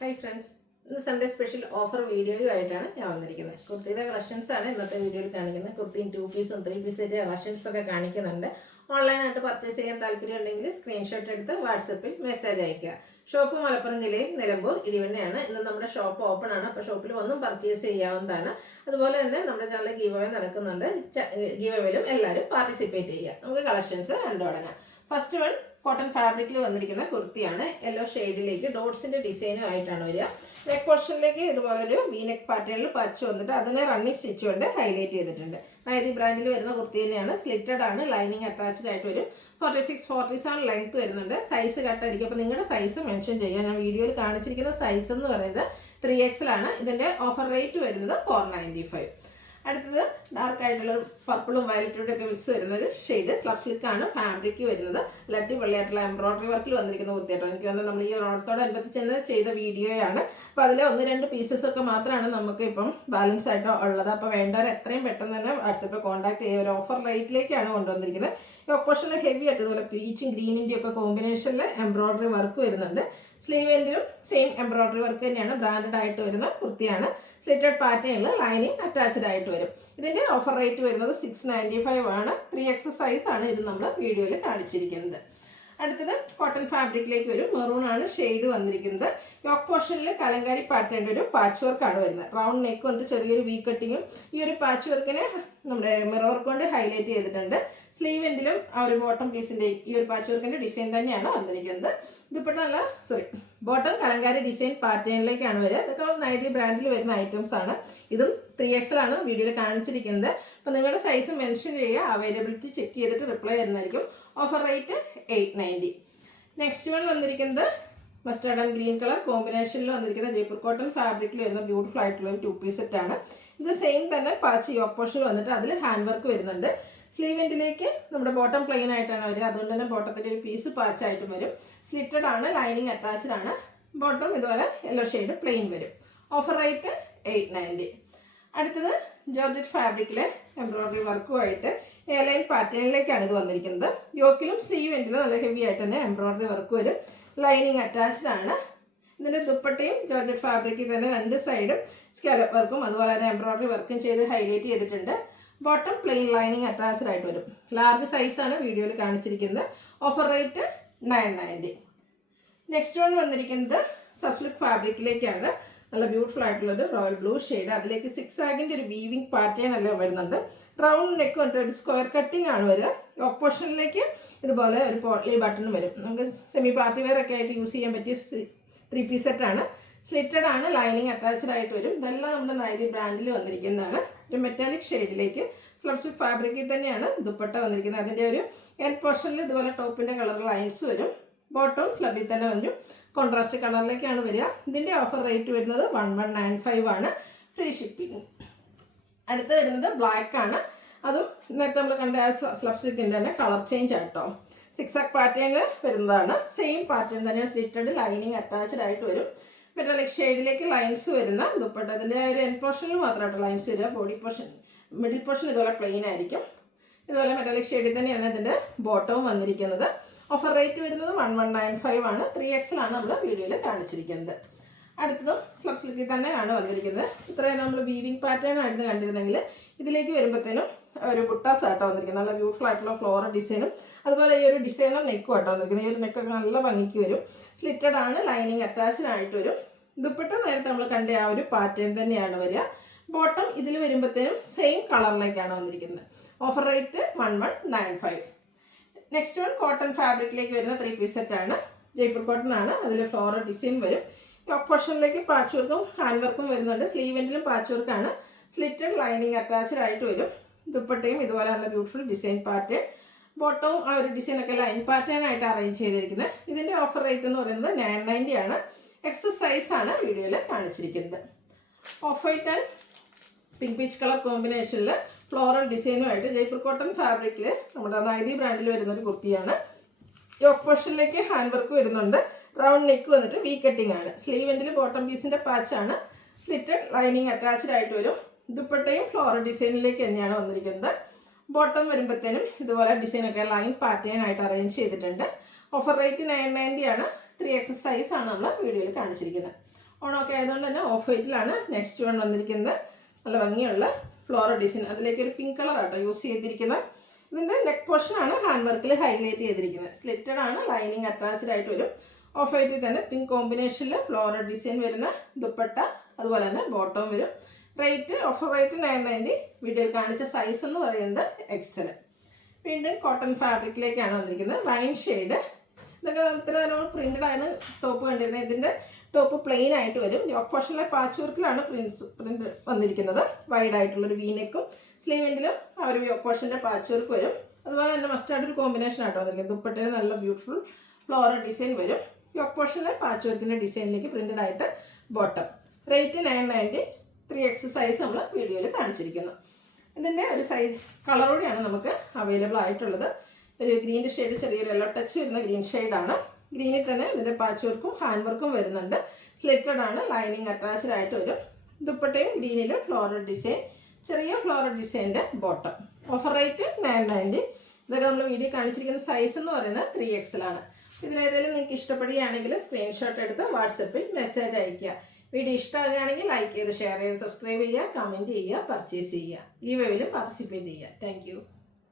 Hi friends, ഇന്ന് Sunday special offer വീഡിയോയുമായിട്ടാണ് ഞാൻ വന്നിരിക്കുന്നത്. കുർത്തിയുടെ കളക്ഷൻസാണ് ഇന്നത്തെ വീഡിയോയിൽ കാണിക്കുന്നത്. കുർത്തിയും 2 പീസും 3 പീസായിട്ട് കളക്ഷൻസൊക്കെ കാണിക്കുന്നുണ്ട്. ഓൺലൈനായിട്ട് പർച്ചേസ് ചെയ്യാൻ താല്പര്യം ഉണ്ടെങ്കിൽ സ്ക്രീൻഷോട്ട് എടുത്ത് വാട്സപ്പിൽ മെസ്സേജ് അയയ്ക്കുക. ഷോപ്പ് മലപ്പുറം ജില്ലയിൽ നിലമ്പൂർ ഇടിവണ്ണയാണ്. ഇന്ന് നമ്മുടെ ഷോപ്പ് ഓപ്പൺ ആണ്, അപ്പോൾ ഷോപ്പിൽ വന്നും പർച്ചേസ് ചെയ്യാവുന്നതാണ്. അതുപോലെ തന്നെ നമ്മുടെ ചാനലിൽ ഗീവ് അവേ നടക്കുന്നുണ്ട്. ഗീവ് അവേയിലും എല്ലാവരും പാർട്ടിസിപ്പേറ്റ് ചെയ്യുക. നമുക്ക് കളക്ഷൻസ് കണ്ടു തുടങ്ങാം. ഫസ്റ്റ് വൺ കോട്ടൺ ഫാബ്രിക്കിൽ വന്നിരിക്കുന്ന കുർത്തിയാണ്. യെല്ലോ ഷെയ്ഡിലേക്ക് ഡോട്ട്സിന്റെ ഡിസൈനും ആയിട്ടാണ് വരിക. നെക്ക് പോർഷനിലേക്ക് ഇതുപോലൊരു വീനെക്ക് പാറ്റേണിൽ പച്ച് വന്നിട്ട് അതിനെ റണ്ണിങ് സ്റ്റിച്ച് കൊണ്ട് ഹൈലൈറ്റ് ചെയ്തിട്ടുണ്ട്. നൈതി ബ്രാൻഡിൽ വരുന്ന കുർത്തി തന്നെയാണ്. സ്ലിറ്റഡ് ആണ്, ലൈനിങ് അറ്റാച്ച്ഡ് ആയിട്ട് വരും. 46-47 ലെങ്ത് വരുന്നുണ്ട്. സൈസ് കട്ടായിരിക്കും, അപ്പോൾ നിങ്ങളുടെ സൈസ് മെൻഷൻ ചെയ്യാം. ഞാൻ വീഡിയോയിൽ കാണിച്ചിരിക്കുന്ന സൈസ് എന്ന് പറയുന്നത് 3XL ആണ്. ഇതിന്റെ ഓഫർ റേറ്റ് വരുന്നത് 495. അടുത്തത് ഡാർക്ക് ആയിട്ടുള്ള പർപ്പിളും വയലറ്റോടും ഒക്കെ മിക്സ് വരുന്ന ഒരു ഷെയ്ഡ് സ്ലബ് സിൽക്ക് ആണ് ഫാബ്രിക് വരുന്നത്. ലട്ടി വെള്ളയായിട്ടുള്ള എംബ്രോയിഡറി വർക്കിൽ വന്നിരിക്കുന്ന കുർത്തിയായിട്ടോ. എനിക്ക് വന്നാൽ നമ്മൾ ഈ ഓണത്തോടനുബന്ധിച്ച് ചെയ്ത വീഡിയോയാണ്. അപ്പോൾ അതിൽ 1-2 പീസസ് ഒക്കെ മാത്രമാണ് നമുക്ക് ഇപ്പം ബാലൻസ് ആയിട്ട് ഉള്ളത്. അപ്പോൾ വേണ്ടവർ എത്രയും പെട്ടെന്ന് തന്നെ വാട്സപ്പിൽ കോൺടാക്ട് ചെയ്യുക. ഒരു ഓഫർ റേറ്റിലേക്കാണ് കൊണ്ടുവന്നിരിക്കുന്നത്. ഈ ഓപ്പോഷനിൽ ഹെവി ആയിട്ട് ഇതുപോലെ പീച്ചും ഗ്രീനിൻ്റെ ഒക്കെ കോമ്പിനേഷനിൽ എംബ്രോയിഡറി വർക്ക് വരുന്നുണ്ട്. സ്ലീവ് എൻഡിലും സെയിം എംബ്രോയിഡറി വർക്ക് തന്നെയാണ്. ബ്രാൻഡഡ് ആയിട്ട് വരുന്ന കുർത്തിയാണ്. സ്ലിറ്റഡ് പാറ്റേണിൽ ലൈനിങ് അറ്റാച്ച്ഡ് ആയിട്ട് വരും. ഇതിന്റെ ഓഫർ റേറ്റ് വരുന്നത് 695 ആണ്. 3XL സൈസ് ആണ് ഇത് നമ്മൾ വീഡിയോയിൽ കാണിച്ചിരിക്കുന്നത്. അടുത്തത് കോട്ടൺ ഫാബ്രിക്കിലേക്ക് വരും. മെറൂൺ ആണ് ഷെയ്ഡ് വന്നിരിക്കുന്നത്. യോക്ക് പോർഷനിൽ കലങ്കാരി പാറ്റേണിന്റെ ഒരു പാച്ച് വർക്കാണ് വരുന്നത്. റൗണ്ട് നെക്ക് കൊണ്ട് ചെറിയൊരു വി കട്ടിങ്ങും ഈ ഒരു പാച്ച് വർക്കിനെ നമ്മുടെ മിറർ വർക്ക് കൊണ്ട് ഹൈലൈറ്റ് ചെയ്തിട്ടുണ്ട്. സ്ലീവ് എൻഡിലും ആ ഒരു ബോട്ടം പീസിന്റെ ഈ ഒരു പാച്ച് വർക്കിന്റെ ഡിസൈൻ തന്നെയാണ് വന്നിരിക്കുന്നത്. ഇതിപ്പെട്ടല്ല ബോട്ടം കലങ്കാരി ഡിസൈൻ പാറ്റേണിലേക്കാണ് വരിക. ഇതൊക്കെ നൈതി ബ്രാൻഡിൽ വരുന്ന ഐറ്റംസ് ആണ്. ഇതും 3XL ആണ് വീഡിയോയിൽ കാണിച്ചിരിക്കുന്നത്. അപ്പോൾ നിങ്ങളുടെ സൈസ് മെൻഷൻ ചെയ്യുക, അവൈലബിലിറ്റി ചെക്ക് ചെയ്തിട്ട് റിപ്ലൈ തരുന്നതായിരിക്കും. Offer rate 890. നെക്സ്റ്റ് വൺ വന്നിരിക്കുന്നത് മസ്റ്റാർഡ് ആൻഡ് ഗ്രീൻ കളർ കോമ്പിനേഷനിൽ വന്നിരിക്കുന്ന ജയ്പൂർ കോട്ടൺ ഫാബ്രിക്കിൽ വരുന്ന ബ്യൂട്ടിഫുൾ ആയിട്ടുള്ള ഒരു 2 പീസ് സെറ്റ് ആണ്. ഇത് സെയിം തന്നെ പാച്ച് യോക്ക് പോർഷനിൽ വന്നിട്ട് അതിൽ ഹാൻഡ് വർക്ക് വരുന്നുണ്ട്. സ്ലീവ് എൻഡിലേക്ക് നമ്മുടെ ബോട്ടം പ്ലെയിൻ ആയിട്ടാണ് വരിക. അതുകൊണ്ട് തന്നെ ബോട്ടത്തിൻ്റെ ഒരു പീസ് പാച്ചായിട്ടും വരും. സ്ലിറ്റഡ് ആണ്, ലൈനിങ് അറ്റാച്ച്ഡ് ആണ്. ബോട്ടം ഇതുപോലെ യെല്ലോ ഷെയ്ഡ് പ്ലെയിൻ വരും. Offer rate 890. അടുത്തത് ജോർജറ്റ് ഫാബ്രിക്കിലെ എംബ്രോയിഡറി വർക്കുമായിട്ട് എയർലൈൻ പാറ്റേണിലേക്കാണ് ഇത് വന്നിരിക്കുന്നത്. യോക്കിലും സ്ലീവ് എൻഡിലും നല്ല ഹെവി ആയിട്ട് തന്നെ എംബ്രോയിഡറി വർക്ക് വരും. ലൈനിങ് അറ്റാച്ച്ഡ് ആണ്. ഇതിൻ്റെ ദുപ്പട്ടയും ജോർജറ്റ് ഫാബ്രിക്കിൽ തന്നെ 2 സൈഡും സ്കാലപ്പ് വർക്കും അതുപോലെ തന്നെ എംബ്രോയിഡറി വർക്കും ചെയ്ത് ഹൈലൈറ്റ് ചെയ്തിട്ടുണ്ട്. ബോട്ടം പ്ലെയിൻ ലൈനിങ് അറ്റാച്ച്ഡ് ആയിട്ട് വരും. ലാർജ് സൈസാണ് വീഡിയോയിൽ കാണിച്ചിരിക്കുന്നത്. Offer rate 990. നെക്സ്റ്റ് വൺ വന്നിരിക്കുന്നത് സഫ്ലിക് ഫാബ്രിക്കിലേക്കാണ്. നല്ല ബ്യൂട്ടിഫുൾ ആയിട്ടുള്ളത് റോയൽ ബ്ലൂ ഷെയ്ഡ്. അതിലേക്ക് 6 ആഗിൻ്റെ ഒരു വീവിങ് പാറ്റേൺ എല്ലാം വരുന്നുണ്ട്. റൗണ്ട് നെക്ക് വന്നിട്ട് ഒരു സ്ക്വയർ കട്ടിംഗ് ആണ് വരിക. ഓപ്പോഷനിലേക്ക് ഇതുപോലെ ഒരു പോട്ട്ലി ബട്ടൺ വരും. നമുക്ക് സെമി പാർട്ടി വെയർ ഒക്കെ ആയിട്ട് യൂസ് ചെയ്യാൻ പറ്റിയ 3 പീസ് സെറ്റാണ്. സ്ലിറ്റഡ് ആണ്, ലൈനിങ് അറ്റാച്ച്ഡ് ആയിട്ട് വരും. ഇതെല്ലാം നമ്മുടെ നൈതി ബ്രാൻഡിൽ വന്നിരിക്കുന്നതാണ്. ഒരു മെറ്റാലിക് ഷെയ്ഡിലേക്ക് സ്ലബ് സിൽക്ക് ഫാബ്രിക്കിൽ തന്നെയാണ് ദുപ്പട്ട വന്നിരിക്കുന്നത്. അതിൻ്റെ ഒരു എൻഡ് പോർഷനിൽ ഇതുപോലെ ടോപ്പിൻ്റെ കളർ ലൈൻസ് വരും. ബോട്ടവും സ്ലബിൽ തന്നെ വരും. കോൺട്രാസ്റ്റ് കളറിലേക്കാണ് വരിക. ഇതിൻ്റെ ഓഫർ റേറ്റ് വരുന്നത് 1195 ആണ്. Free shipping. അടുത്ത് വരുന്നത് ബ്ലാക്ക് ആണ്. അതും നേരത്തെ നമ്മൾ കണ്ട സ്ലബ് സിൽക്കിൻ്റെ തന്നെ കളർ ചേഞ്ച് ആയിട്ടോ. 6 ആഗ് പാറ്റേണിൽ വരുന്നതാണ്. സെയിം പാറ്റേൺ തന്നെയാണ്. സ്ലിറ്റഡ് ലൈനിങ് അറ്റാച്ച്ഡ് ആയിട്ട് വരും. മെറ്റാലിക് ഷെയ്ഡിലേക്ക് ലൈൻസ് വരുന്ന ദുപ്പട്ട. അതിൻ്റെ ഒരു എൻഡ് പോർഷനിൽ മാത്രമായിട്ട് ലൈൻസ് വരിക. ബോഡി പോർഷൻ മിഡിൽ പോർഷൻ ഇതുപോലെ പ്ലെയിൻ ആയിരിക്കും. ഇതുപോലെ മെറ്റാലിക് ഷെയ്ഡിൽ തന്നെയാണ് ഇതിൻ്റെ ബോട്ടവും വന്നിരിക്കുന്നത്. ഓഫർ റേറ്റ് വരുന്നത് 1195 ആണ്. 3XL ആണ് നമ്മൾ വീഡിയോയിൽ കാണിച്ചിരിക്കുന്നത്. അടുത്തതും സ്ലബ് സിൽക്കിൽ തന്നെയാണ് വന്നിരിക്കുന്നത്. ഇത്രയും നമ്മൾ വീവിങ് പാറ്റേൺ ആയിരുന്നു കണ്ടിരുന്നെങ്കിൽ ഇതിലേക്ക് വരുമ്പോഴത്തേനും ഒരു ബുട്ടാസ് ആട്ടോ വന്നിരിക്കുന്നത്. നല്ല ബ്യൂട്ടിഫുൾ ആയിട്ടുള്ള ഫ്ലോറൽ ഡിസൈനും അതുപോലെ ഈ ഒരു ഡിസൈനർ നെക്കും ആട്ടോ വന്നിരിക്കുന്നത്. ഈ ഒരു നെക്കൊക്കെ നല്ല ഭംഗിക്ക് വരും. സ്ലിറ്റഡ് ആണ്, ലൈനിങ് അറ്റാച്ച്ഡ് ആയിട്ട് വരും. ദുപ്പട്ട നേരത്തെ നമ്മൾ കണ്ട ആ ഒരു പാറ്റേൺ തന്നെയാണ് വരിക. ബോട്ടം ഇതിൽ വരുമ്പോഴത്തേനും സെയിം കളറിലേക്കാണ് വന്നിരിക്കുന്നത്. Offer rate 1195. Next one cotton ഫാബ്രിക്കിലേക്ക് വരുന്ന 3 പീസ് സെറ്റാണ്. ജയ്പൂർ കോട്ടൺ ആണ്. അതിൽ ഫ്ലോറൽ ഡിസൈൻ വരും. യോക്ക് പോർഷനിലേക്ക് പാച്ച് വർക്കും ഹാൻഡ് വർക്കും വരുന്നുണ്ട്. സ്ലീവ് എൻഡിലും പാച്ച് വർക്കാണ്. സ്ലിറ്റഡ് ലൈനിങ് അറ്റാച്ച്ഡ് ആയിട്ട് വരും. ദുപ്പട്ടയും ഇതുപോലെ നല്ല ബ്യൂട്ടിഫുൾ ഡിസൈൻ പാറ്റേൺ. ബോട്ടവും ആ ഒരു ഡിസൈനൊക്കെ ലൈൻ പാറ്റേൺ ആയിട്ട് അറേഞ്ച് ചെയ്തിരിക്കുന്നത്. ഇതിൻ്റെ ഓഫർ റേറ്റ് എന്ന് പറയുന്നത് 990 ആണ്. എക്സസ് സൈസ് ആണ് വീഡിയോയിൽ കാണിച്ചിരിക്കുന്നത്. Off white and pink peach colour കോമ്പിനേഷനിൽ ഫ്ലോറൽ ഡിസൈനുമായിട്ട് ജയ്പൂർ കോട്ടൺ ഫാബ്രിക്കിൽ നമ്മുടെ നൈതി ബ്രാൻഡിൽ വരുന്നൊരു കുർത്തിയാണ്. യോക്ക് പോർഷനിലേക്ക് ഹാൻഡ് വർക്ക് വരുന്നുണ്ട്. റൗണ്ട് നെക്ക് വന്നിട്ട് വി കട്ടിംഗ് ആണ്. സ്ലീവ് എൻഡിൽ ബോട്ടം പീസിൻ്റെ പാച്ചാണ്. സ്ലിറ്റഡ് ലൈനിങ് അറ്റാച്ച്ഡ് ആയിട്ട് വരും. ദുപ്പട്ടയും ഫ്ലോറൽ ഡിസൈനിലേക്ക് തന്നെയാണ് വന്നിരിക്കുന്നത്. ബോട്ടം വരുമ്പോഴത്തേനും ഇതുപോലെ ഡിസൈനൊക്കെ ലൈൻ പാറ്റേൺ ആയിട്ട് അറേഞ്ച് ചെയ്തിട്ടുണ്ട്. ഓഫർ റേറ്റ് 990 ആണ്. 3XL സൈസ് ആണ് നമ്മൾ വീഡിയോയിൽ കാണിച്ചിരിക്കുന്നത്. ഓണമൊക്കെ ആയതുകൊണ്ട് തന്നെ ഓഫ് വൈറ്റിലാണ് നെക്സ്റ്റ് വൺ വന്നിരിക്കുന്നത്. നല്ല ഭംഗിയുള്ള ഫ്ലോറൽ ഡിസൈൻ, അതിലേക്ക് ഒരു പിങ്ക് കളറാട്ടോ യൂസ് ചെയ്തിരിക്കുന്നത്. ഇതിൻ്റെ നെക്ക് പോർഷനാണ് ഹാൻഡ് വർക്കിൽ ഹൈലൈറ്റ് ചെയ്തിരിക്കുന്നത്. സ്ലിറ്റഡ് ആണ്, ലൈനിങ് അറ്റാച്ച്ഡ് ആയിട്ട് വരും. ഓഫ് വൈറ്റിൽ തന്നെ പിങ്ക് കോമ്പിനേഷനിൽ ഫ്ലോറൽ ഡിസൈൻ വരുന്ന ദുപ്പട്ട, അതുപോലെ തന്നെ ബോട്ടം വരും. Rate offer rate 990. വീഡിയോയിൽ കാണിച്ച സൈസ് എന്ന് പറയുന്നത് XL. വീണ്ടും കോട്ടൺ ഫാബ്രിക്കിലേക്കാണ് വന്നിരിക്കുന്നത്. വൈൻ ഷെയ്ഡ്, ഇതൊക്കെ ഇത്ര നമ്മൾ പ്രിന്റഡ് ആണ് ടോപ്പ് കണ്ടിരുന്നത്. ഇതിൻ്റെ ടോപ്പ് പ്ലെയിൻ ആയിട്ട് വരും. യോക്ക് പോർഷനിലെ പാച്ച് വർക്കിലാണ് പ്രിന്റ് വന്നിരിക്കുന്നത്. വൈഡ് ആയിട്ടുള്ളൊരു വീനെക്കും സ്ലീവെൻറ്റിലും ആ ഒരു യോക്ക് പോർഷൻ്റെ പാച്ച് വർക്ക് വരും. അതുപോലെ തന്നെ മസ്റ്റാർഡ് ഒരു കോമ്പിനേഷൻ ആയിട്ട് വന്നിരിക്കുന്നത്. ദുപ്പട്ടയിൽ നല്ല ബ്യൂട്ടിഫുൾ ഫ്ലോറൽ ഡിസൈൻ വരും. യോക്ക് പോർഷനിലെ പാച്ച് വർക്കിൻ്റെ ഡിസൈനിലേക്ക് പ്രിന്റഡ് ആയിട്ട് ബോട്ടം. റേറ്റ് 990. 3X സൈസ് നമ്മൾ വീഡിയോയിൽ കാണിച്ചിരിക്കുന്നു. ഇതിൻ്റെ ഒരു സൈസ് കളറോടെയാണ് നമുക്ക് അവൈലബിൾ ആയിട്ടുള്ളത്. ഒരു ഗ്രീൻ്റെ ഷെയ്ഡ്, ചെറിയൊരു യെല്ലോ ടച്ച് വരുന്ന ഗ്രീൻ ഷെയ്ഡാണ്. ഗ്രീനിൽ തന്നെ ഇതിൻ്റെ പാച്ച് വർക്കും ഹാൻഡ് വർക്കും വരുന്നുണ്ട്. സ്ലിറ്റഡ് ആണ്, ലൈനിങ് അറ്റാച്ച്ഡ് ആയിട്ട് വരും. ദുപ്പട്ടയും ഗ്രീനിലും ഫ്ലോറൽ ഡിസൈൻ, ചെറിയ ഫ്ലോറൽ ഡിസൈൻ്റെ ബോട്ടം. Offer rate 990. ഇതൊക്കെ നമ്മൾ വീഡിയോ കാണിച്ചിരിക്കുന്ന സൈസ് എന്ന് പറയുന്നത് 3XL ആണ്. ഇതിലേതെങ്കിലും നിങ്ങൾക്ക് ഇഷ്ടപ്പെടുകയാണെങ്കിൽ സ്ക്രീൻഷോട്ട് എടുത്ത് വാട്സപ്പിൽ മെസ്സേജ് അയയ്ക്കുക. വീഡിയോ ഇഷ്ടമാകുകയാണെങ്കിൽ ലൈക്ക് ചെയ്ത് ഷെയർ ചെയ്ത് സബ്സ്ക്രൈബ് ചെയ്യുക, കമൻറ്റ് ചെയ്യുക, പർച്ചേസ് ചെയ്യുക. ഈ വേവിലും പാർട്ടിസിപ്പേറ്റ് ചെയ്യുക. താങ്ക്